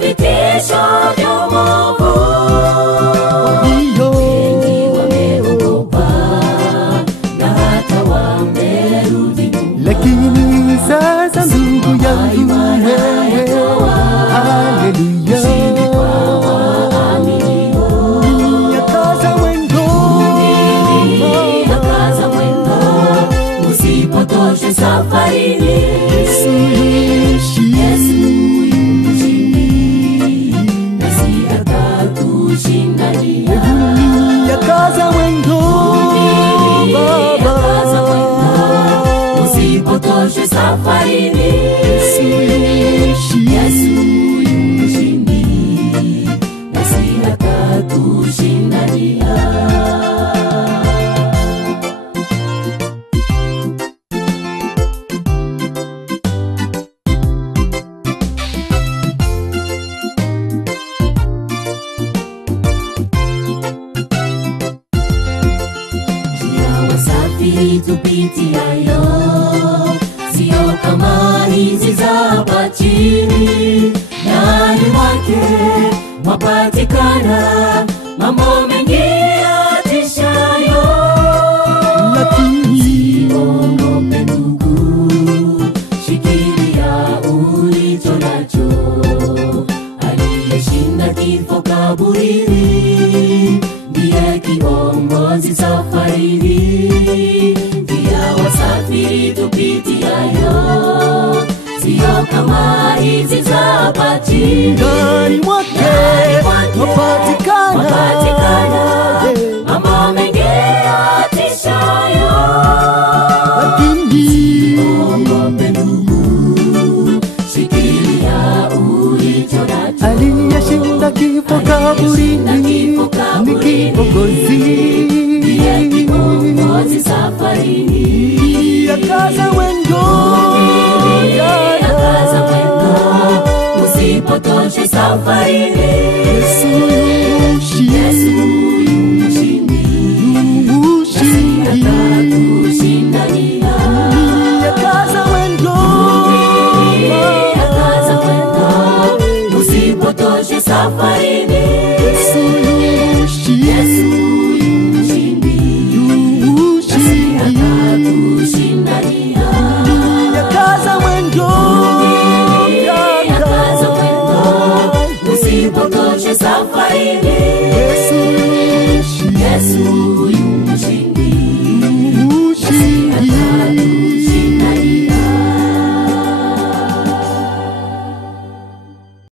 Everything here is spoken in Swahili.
vitisho vya mwovu. Wengi wameogopa na hata wamerudi nyuma. Lakini sasa ndugu yangu wewe, haleluya, yakaza mwendo, yakaza mwendo, usipotoshe safarini. Yesu yumshindi, nasi atatushindania. yakaza mwendo baba, yakaza mwendo, usipotoshe safarini. Yesu yumshindi, nasi atatushindania. Wasafiri tupitiayo sio kama hizi za hapa chini. Ndani mwake mwapatikana mambo mengi yatishayo. lakini Usiogope ndugu, shikilia ulicho nacho. Aliyeshinda kifo kaburini ndiye kiongozi safarini. Pia wasafiri tupitiayo sio kama hizi za hapa chini. ndani mwake Wapatikana mambo mengi yatishayo. lakini Usiogope ndugu, shikilia ulicho nacho. aliyeshinda kifo kaburini ni kiongozi. Ndiye kiongozi safarini. Yakaza mwendo, yakaza mwendo, usipotoshe safarini. Yesu yumshindi, atatushindania. yakaza mwendo, yakaza mwendo, usipotoshe safarini. Yesu yumshindi, atatushindania. yakaza mwendo, yakaza mwendo, usipotoshe safarini. Yesu